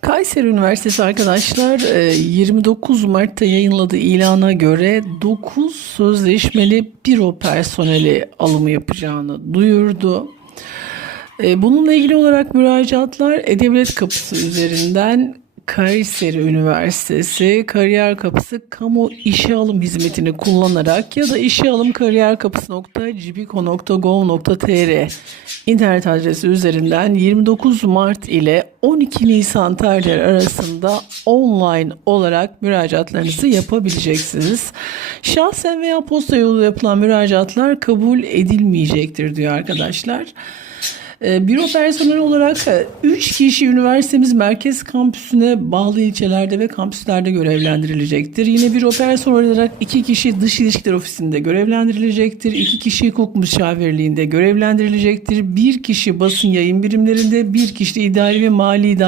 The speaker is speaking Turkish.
Kayseri Üniversitesi arkadaşlar e, 29 Mart'ta yayınladığı ilana göre 9 sözleşmeli büro personeli alımı yapacağını duyurdu. E, Bununla ilgili olarak müracaatlar E-Devlet Kapısı üzerinden Kayseri Üniversitesi Kariyer Kapısı Kamu İşe Alım Hizmetini kullanarak ya da işe alım kariyer kapısı.cibiko.gov.tr internet adresi üzerinden 29 Mart ile 12 Nisan tarihleri arasında online olarak müracaatlarınızı yapabileceksiniz. Şahsen veya posta yolu yapılan müracaatlar kabul edilmeyecektir diyor arkadaşlar. E, Büro personeli olarak 3 kişi üniversitemiz merkez kampüsüne bağlı ilçelerde ve kampüslerde görevlendirilecektir. Yine büro personeli olarak 2 kişi dış ilişkiler ofisinde görevlendirilecektir. 2 kişi hukuk müşavirliğinde görevlendirilecektir. 1 kişi basın yayın birimlerinde, 1 kişi idari ve mali idare